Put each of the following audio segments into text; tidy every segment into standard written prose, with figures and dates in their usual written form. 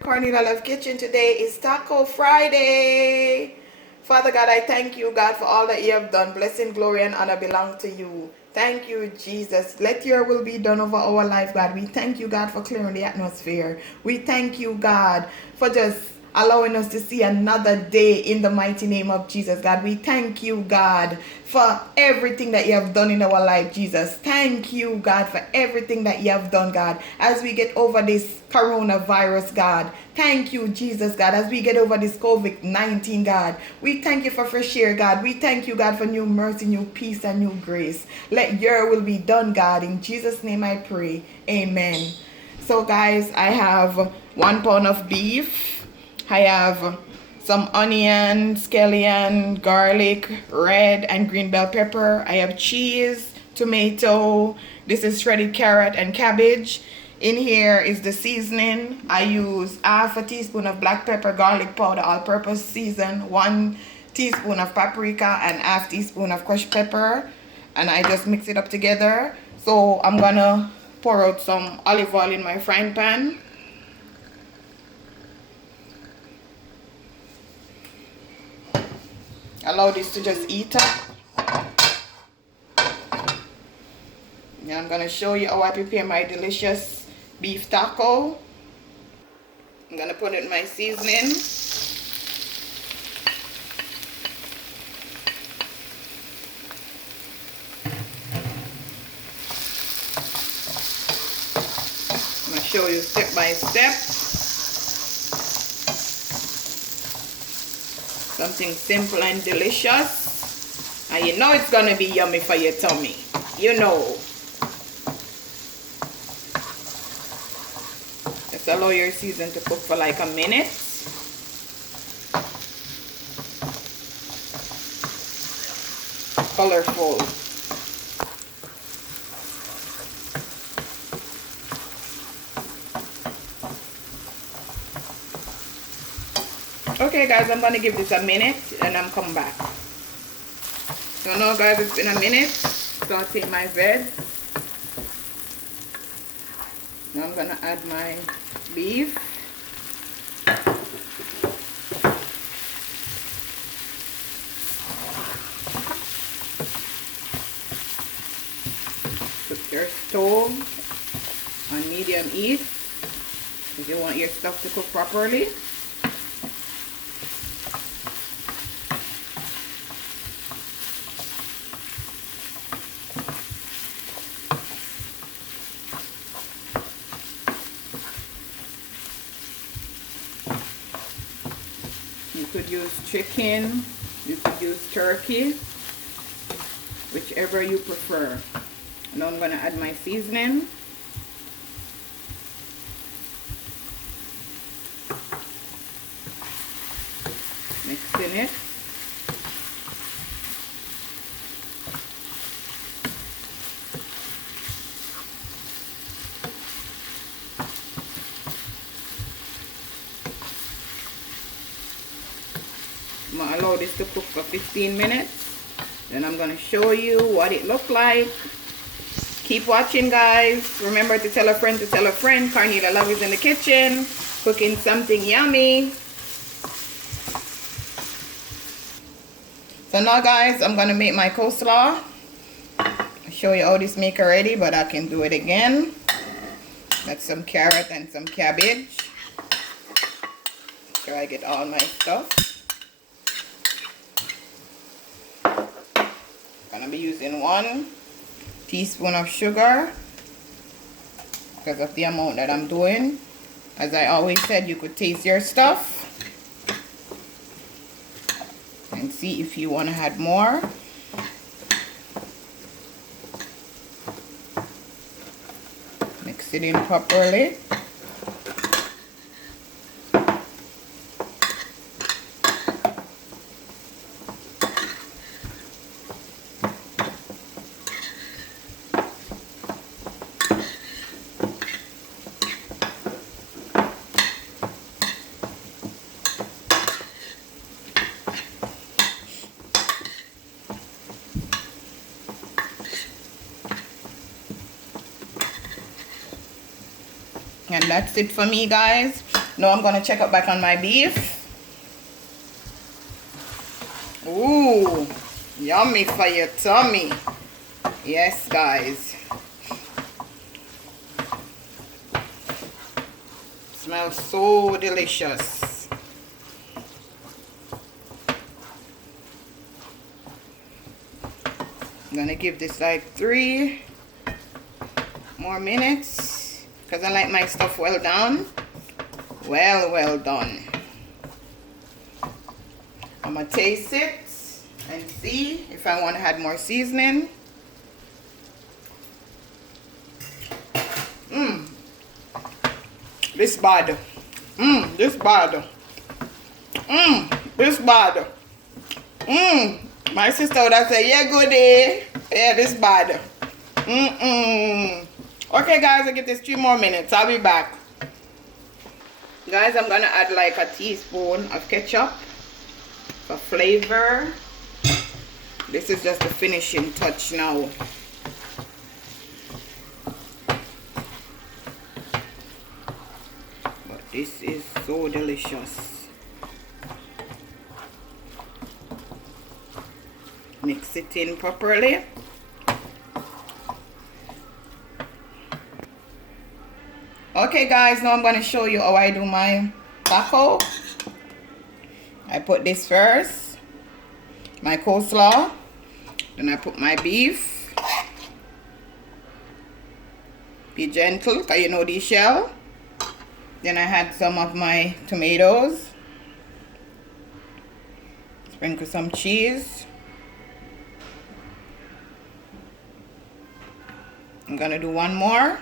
Cornelialove Kitchen. Today is Taco Friday. Father God, I thank you, God, for all that you have done. Blessing, glory, and honor belong to you. Thank you, Jesus. Let your will be done over our life, God. We thank you, God, for clearing the atmosphere. We thank you, God, for just allowing us to see another day in the mighty name of Jesus, God. We thank you, God, for everything that you have done in our life, Jesus. Thank you, God, for everything that you have done, God, as we get over this coronavirus, God. Thank you, Jesus, God, as we get over this COVID-19, God. We thank you for fresh air, God. We thank you, God, for new mercy, new peace, and new grace. Let your will be done, God. In Jesus' name I pray. Amen. So, guys, I have 1 pound of beef. I have some onion, scallion, garlic, red and green bell pepper. I have cheese, tomato. This is shredded carrot and cabbage. In here is the seasoning. I use half a teaspoon of black pepper, garlic powder, all-purpose season, 1 teaspoon of paprika, and half teaspoon of crushed pepper. And I just mix it up together. So I'm gonna pour out some olive oil in my frying pan. Allow this to just heat up. And I'm going to show you how I prepare my delicious beef taco. I'm going to put in my seasoning. I'm going to show you step by step. Something simple and delicious. And you know it's going to be yummy for your tummy. You know. Just allow your season to cook for like a minute. Colorful. Okay guys, I'm going to give this a minute and I'm come back. So now guys, it's been a minute. Sauteing my veg. Now I'm going to add my beef. Put your stove on medium heat if you want your stuff to cook properly. You could use chicken, you could use turkey, whichever you prefer. Now I'm going to add my seasoning. Mixing it. I'm going to allow this to cook for 15 minutes. Then I'm going to show you what it looked like. Keep watching guys. Remember to tell a friend to tell a friend. Cornelialove is in the kitchen cooking something yummy. So now guys, I'm going to make my coleslaw. I'll show you how this make already, but I can do it again. Got some carrot and some cabbage. Make sure I get all my stuff. I'm going to be using 1 teaspoon of sugar because of the amount that I'm doing. As I always said, you could taste your stuff and see if you want to add more. Mix it in properly. And that's it for me guys. Now I'm gonna check up back on my beef. Ooh, yummy for your tummy. Yes, guys. Smells so delicious. I'm gonna give this like 3 more minutes because I like my stuff well done. Well done. I'm gonna taste it and see if I want to add more seasoning. This bad. This bad. This bad. My sister would have said, yeah, good day. Yeah, this bad. Okay, guys, I'll give this 3 more minutes. I'll be back. Guys, I'm gonna add like a teaspoon of ketchup for flavor. This is just the finishing touch now. But this is so delicious. Mix it in properly. Okay, guys, now I'm going to show you how I do my taco. I put this first, my coleslaw, then I put my beef. Be gentle, because you know the shell. Then I had some of my tomatoes. Sprinkle some cheese. I'm going to do one more.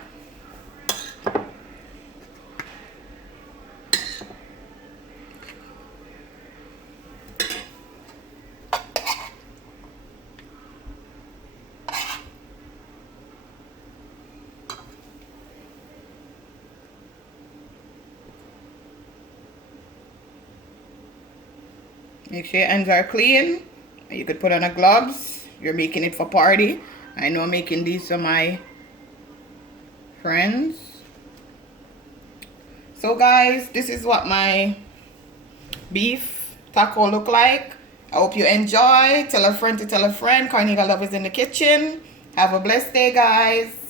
Make sure your hands are clean. You could put on a gloves. You're making it for party. I know I'm making these for my friends. So guys, this is what my beef taco look like. I hope you enjoy. Tell a friend to tell a friend. Cornelialove is in the kitchen. Have a blessed day, guys.